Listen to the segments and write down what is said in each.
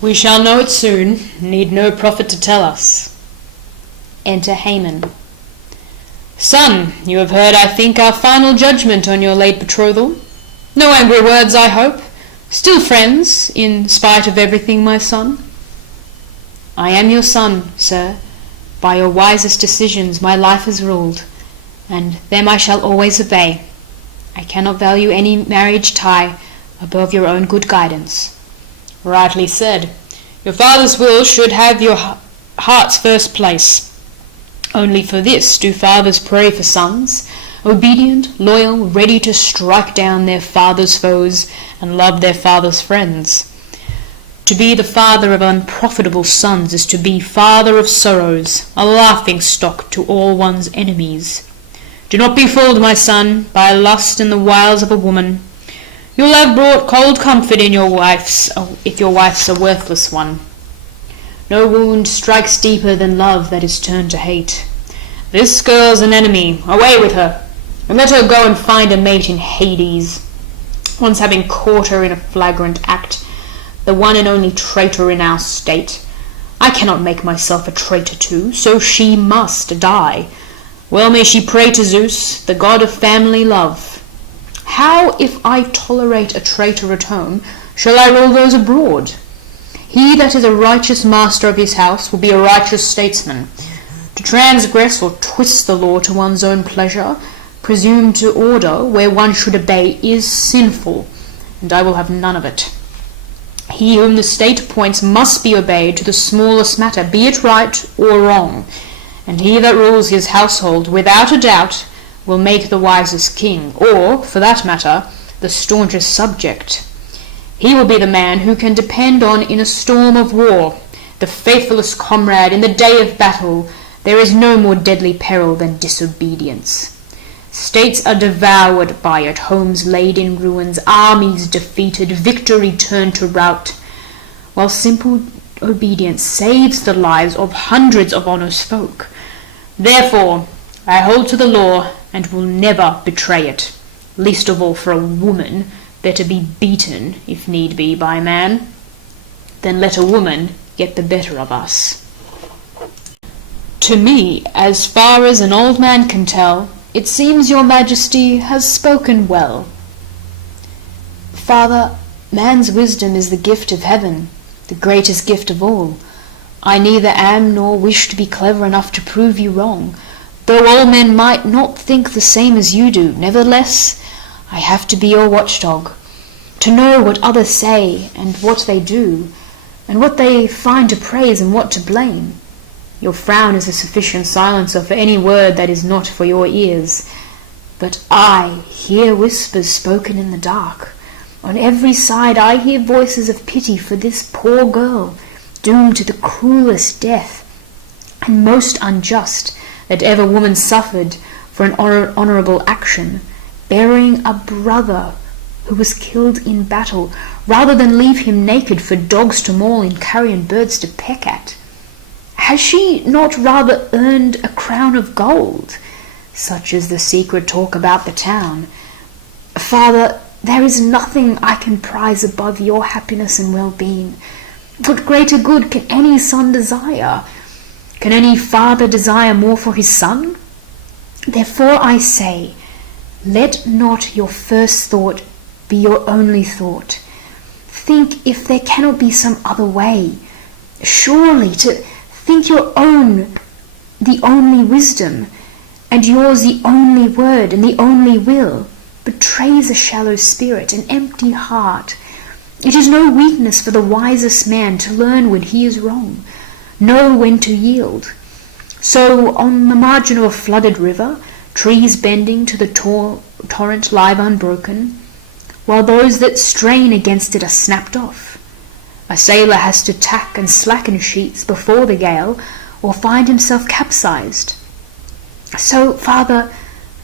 We shall know it soon, need no prophet to tell us. Enter Haman. Son, you have heard, I think, our final judgment on your late betrothal. No angry words, I hope. Still friends, in spite of everything, my son? I am your son, sir. By your wisest decisions my life is ruled, and them I shall always obey. I cannot value any marriage tie above your own good guidance. Rightly said. Your father's will should have your heart's first place. Only for this do fathers pray for sons, obedient, loyal, ready to strike down their father's foes and love their father's friends. To be the father of unprofitable sons is to be father of sorrows, a laughing-stock to all one's enemies. Do not be fooled, my son, by lust and the wiles of a woman. You'll have brought cold comfort in if your wife's a worthless one. No wound strikes deeper than love that is turned to hate. This girl's an enemy. Away with her, and let her go and find a mate in Hades. Once having caught her in a flagrant act, the one and only traitor in our state, I cannot make myself a traitor too, so she must die. Well may she pray to Zeus, the god of family love. How, if I tolerate a traitor at home, shall I rule those abroad? He that is a righteous master of his house will be a righteous statesman. To transgress or twist the law to one's own pleasure, presume to order where one should obey, is sinful, and I will have none of it. He whom the state appoints must be obeyed to the smallest matter, be it right or wrong, and he that rules his household, without a doubt, will make the wisest king, or, for that matter, the staunchest subject. He will be the man who can depend on in a storm of war, the faithfulest comrade in the day of battle. There is no more deadly peril than disobedience. States are devoured by it, homes laid in ruins, armies defeated, victory turned to rout, while simple obedience saves the lives of hundreds of honest folk. Therefore, I hold to the law and will never betray it, least of all for a woman, better be beaten, if need be, by a man, than let a woman get the better of us. To me, as far as an old man can tell, it seems your majesty has spoken well. Father, man's wisdom is the gift of heaven, the greatest gift of all. I neither am nor wish to be clever enough to prove you wrong, though all men might not think the same as you do. Nevertheless, I have to be your watchdog, to know what others say and what they do, and what they find to praise and what to blame. Your frown is a sufficient silencer for any word that is not for your ears. But I hear whispers spoken in the dark. On every side I hear voices of pity for this poor girl, doomed to the cruelest death, and most unjust, that ever woman suffered for an honourable action, burying a brother who was killed in battle, rather than leave him naked for dogs to maul and carrion birds to peck at. Has she not rather earned a crown of gold? Such is the secret talk about the town. Father, there is nothing I can prize above your happiness and well-being. What greater good can any son desire? Can any father desire more for his son? Therefore I say, let not your first thought be your only thought. Think if there cannot be some other way. Surely to think your own the only wisdom, and yours the only word and the only will, betrays a shallow spirit, an empty heart. It is no weakness for the wisest man to learn when he is wrong, know when to yield. So on the margin of a flooded river, trees bending to the torrent lie unbroken, while those that strain against it are snapped off. A sailor has to tack and slacken sheets before the gale, or find himself capsized. So, Father,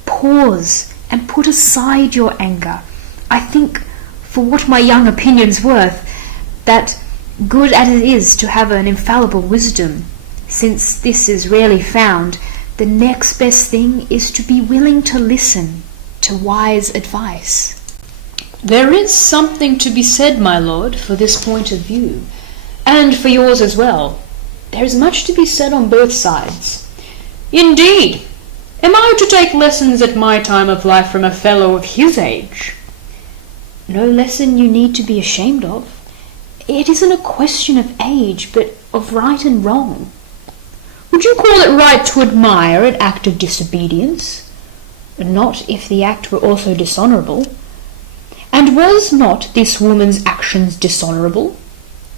pause and put aside your anger. I think, for what my young opinion's worth, that good as it is to have an infallible wisdom, since this is rarely found, the next best thing is to be willing to listen to wise advice. There is something to be said, my lord, for this point of view. and for yours as well. There is much to be said on both sides. Indeed! Am I to take lessons at my time of life from a fellow of his age? No lesson you need to be ashamed of. It isn't a question of age, but of right and wrong. Would you call it right to admire an act of disobedience? Not if the act were also dishonourable. And was not this woman's actions dishonourable?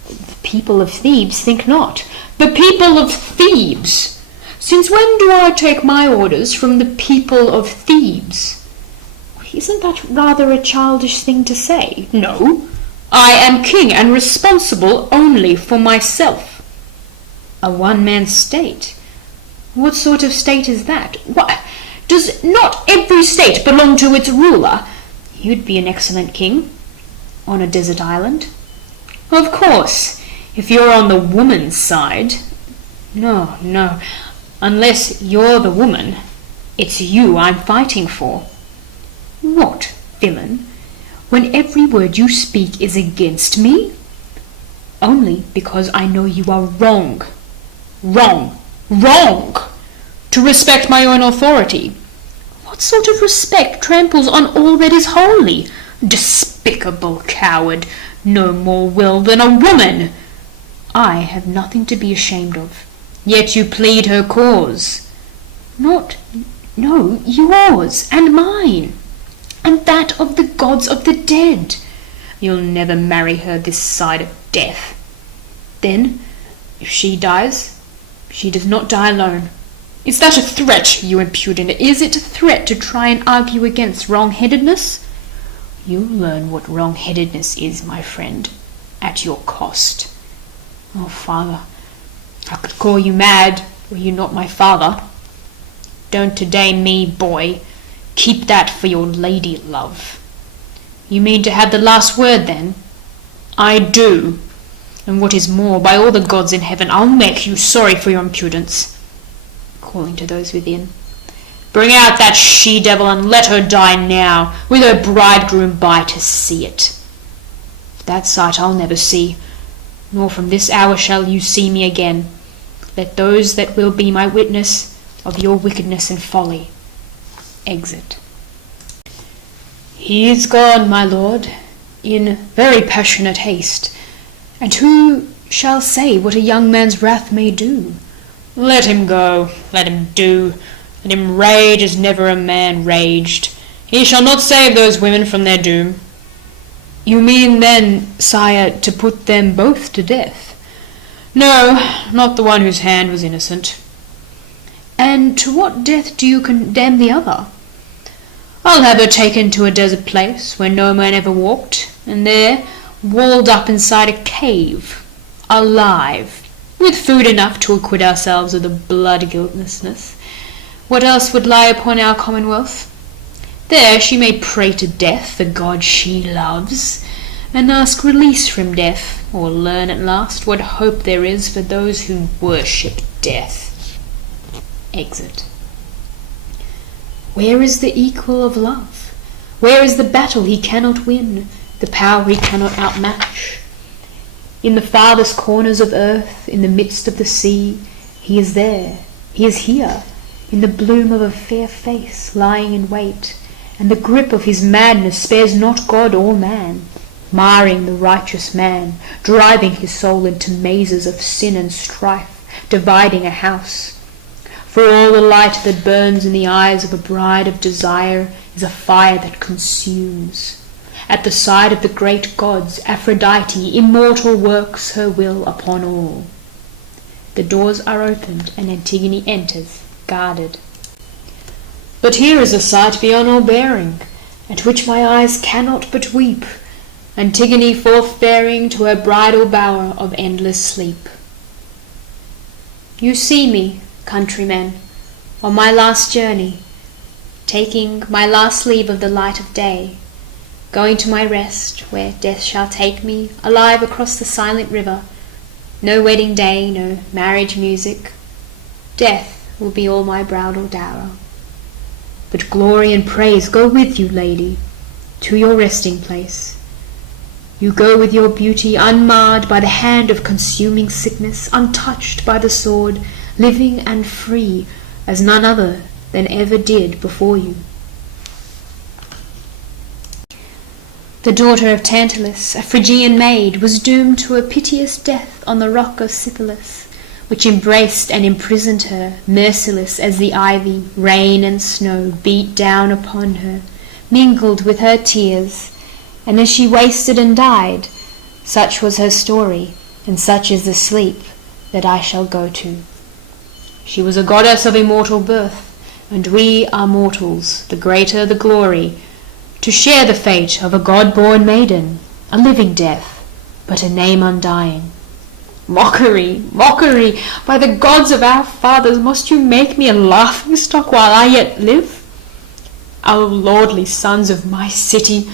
The people of Thebes think not. The people of Thebes! Since when do I take my orders from the people of Thebes? Isn't that rather a childish thing to say? No, I am king and responsible only for myself. A one-man state? What sort of state is that? What? Does not every state belong to its ruler? You'd be an excellent king on a desert island. Of course, if you're on the woman's side. No, unless you're the woman, it's you I'm fighting for. What, villain, when every word you speak is against me? Only because I know you are wrong, to respect my own authority. What sort of respect tramples on all that is holy? Despicable coward, no more will than a woman. I have nothing to be ashamed of, yet you plead her cause. No, yours and mine, and that of the gods of the dead. You'll never marry her this side of death. Then, if she dies, she does not die alone. Is that a threat, you impudent? Is it a threat to try and argue against wrong-headedness? You'll learn what wrong-headedness is, my friend, at your cost. Oh, father, I could call you mad, were you not my father. Don't today me, boy. Keep that for your lady love. You mean to have the last word, then? I do. And what is more, by all the gods in heaven, I'll make you sorry for your impudence. Calling to those within, bring out that she-devil and let her die now, with her bridegroom by to see it. That sight I'll never see, nor from this hour shall you see me again. Let those that will be my witness of your wickedness and folly. Exit. He is gone, my lord, in very passionate haste, and who shall say what a young man's wrath may do? Let him go, let him do, let him rage as never a man raged. He shall not save those women from their doom. You mean then, sire, to put them both to death? No, not the one whose hand was innocent. And to what death do you condemn the other? I'll have her taken to a desert place where no man ever walked, and there, walled up inside a cave, alive, with food enough to acquit ourselves of the blood guiltlessness. What else would lie upon our commonwealth? There she may pray to death, the god she loves, and ask release from death, or learn at last what hope there is for those who worship death. Exit. Where is the equal of love? Where is the battle he cannot win, the power he cannot outmatch? In the farthest corners of earth, in the midst of the sea, he is there, he is here, in the bloom of a fair face, lying in wait, and the grip of his madness spares not God or man, marring the righteous man, driving his soul into mazes of sin and strife, dividing a house. For all the light that burns in the eyes of a bride of desire is a fire that consumes. At the side of the great gods, Aphrodite, immortal, works her will upon all. The doors are opened, and Antigone enters, guarded. But here is a sight beyond all bearing, at which my eyes cannot but weep, Antigone forth-faring to her bridal bower of endless sleep. You see me, countrymen, on my last journey, taking my last leave of the light of day, going to my rest, where death shall take me, alive across the silent river. No wedding day, no marriage music. Death will be all my bridal dower. But glory and praise go with you, lady, to your resting place. You go with your beauty unmarred by the hand of consuming sickness, untouched by the sword, living and free as none other than ever did before you. The daughter of Tantalus, a Phrygian maid, was doomed to a piteous death on the rock of Sipylus, which embraced and imprisoned her, merciless as the ivy, rain and snow beat down upon her, mingled with her tears, and as she wasted and died, such was her story, and such is the sleep that I shall go to. She was a goddess of immortal birth, and we are mortals, the greater the glory, to share the fate of a god-born maiden, a living death, but a name undying. Mockery, mockery, by the gods of our fathers, must you make me a laughing-stock while I yet live? O lordly sons of my city,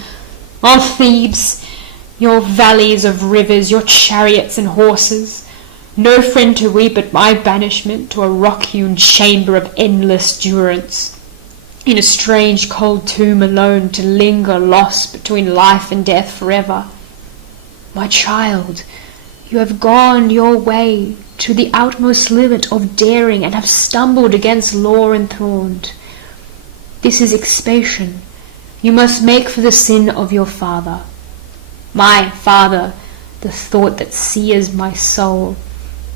O Thebes, your valleys of rivers, your chariots and horses, no friend to weep at my banishment to a rock-hewn chamber of endless durance, in a strange cold tomb alone to linger lost between life and death forever. My child, you have gone your way to the outmost limit of daring and have stumbled against law enthroned. This is expiation you must make for the sin of your father. My father, the thought that sears my soul,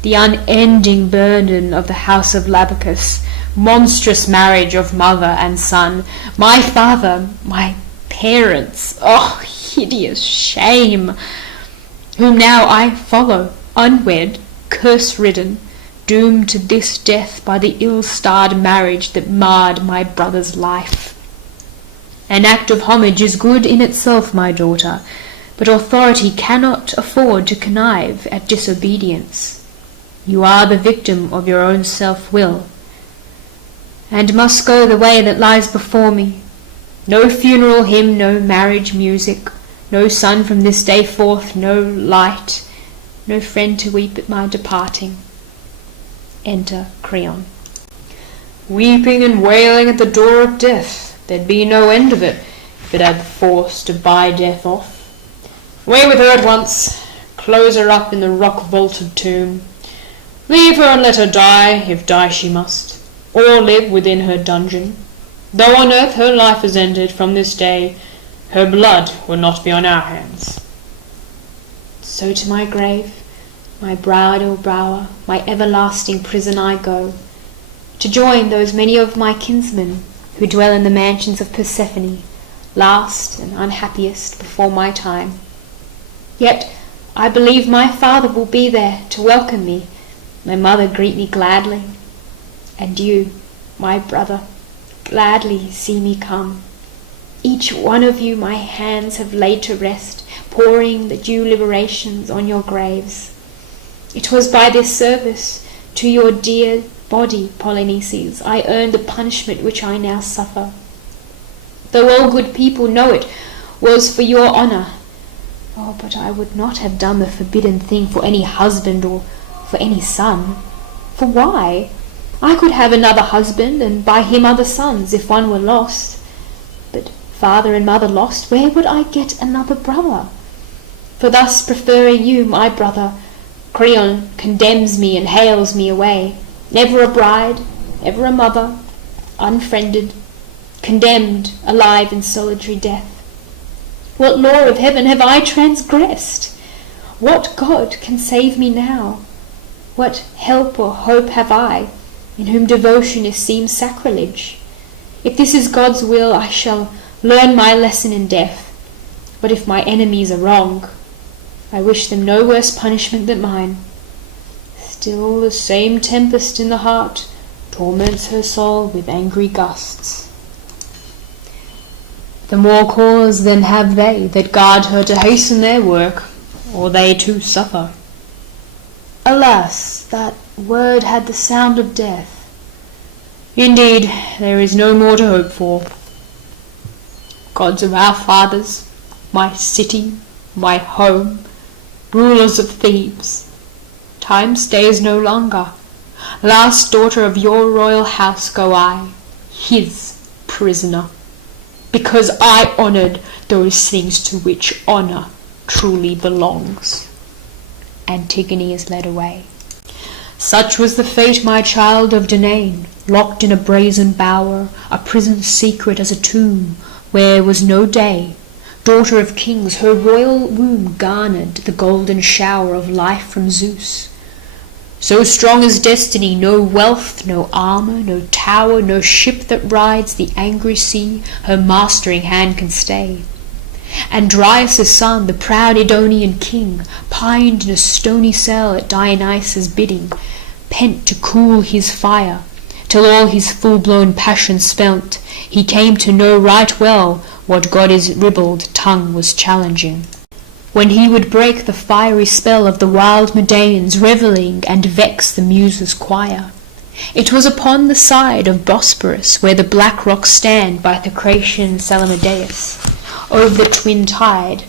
the unending burden of the house of Labachus, monstrous marriage of mother and son, my father, my parents, oh, hideous shame, whom now I follow, unwed, curse-ridden, doomed to this death by the ill-starred marriage that marred my brother's life. An act of homage is good in itself, my daughter, but authority cannot afford to connive at disobedience. You are the victim of your own self-will, and must go the way that lies before me. No funeral hymn, no marriage music, no sun from this day forth, no light, no friend to weep at my departing. Enter Creon. Weeping and wailing at the door of death, there'd be no end of it if it had the force to buy death off. Away with her at once, close her up in the rock-vaulted tomb. Leave her and let her die, if die she must, or live within her dungeon. Though on earth her life is ended from this day, her blood will not be on our hands. So to my grave, my bridal bower, my everlasting prison I go, to join those many of my kinsmen who dwell in the mansions of Persephone, last and unhappiest before my time. Yet I believe my father will be there to welcome me, my mother greet me gladly, and you, my brother, gladly see me come. Each one of you my hands have laid to rest, pouring the due liberations on your graves. It was by this service to your dear body, Polynices, I earned the punishment which I now suffer. Though all good people know it was for your honour. Oh, but I would not have done the forbidden thing for any husband or for any son. For why? I could have another husband, and by him other sons, if one were lost. But father and mother lost, where would I get another brother? For thus preferring you, my brother, Creon condemns me and hales me away, never a bride, ever a mother, unfriended, condemned, alive in solitary death. What law of heaven have I transgressed? What God can save me now? What help or hope have I, in whom devotion esteems sacrilege? If this is God's will, I shall learn my lesson in death. But if my enemies are wrong, I wish them no worse punishment than mine. Still the same tempest in the heart torments her soul with angry gusts. The more cause then have they that guard her to hasten their work, or they too suffer. Alas, that word had the sound of death. Indeed, there is no more to hope for. Gods of our fathers, my city, my home, rulers of Thebes, time stays no longer. Last daughter of your royal house go I, his prisoner, because I honoured those things to which honour truly belongs. Antigone is led away. Such was the fate, my child, of Danae, locked in a brazen bower, a prison secret as a tomb, where was no day. Daughter of kings, her royal womb garnered the golden shower of life from Zeus. So strong is destiny, no wealth, no armor, no tower, no ship that rides the angry sea her mastering hand can stay. And Dryas' son, the proud Edonian king, pined in a stony cell at Dionysus' bidding, pent to cool his fire, till all his full-blown passion spent, he came to know right well what God his ribald tongue was challenging. When he would break the fiery spell of the wild Medeans revelling and vex the Muses' choir, it was upon the side of Bosporus, where the black rocks stand by the Thracian Salamideus, over the twin tide,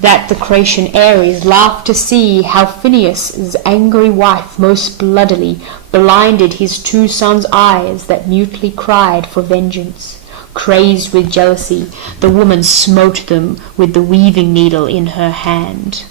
that the Thracian Ares laughed to see how Phineus' angry wife most bloodily blinded his two sons' eyes that mutely cried for vengeance. Crazed with jealousy, the woman smote them with the weaving needle in her hand.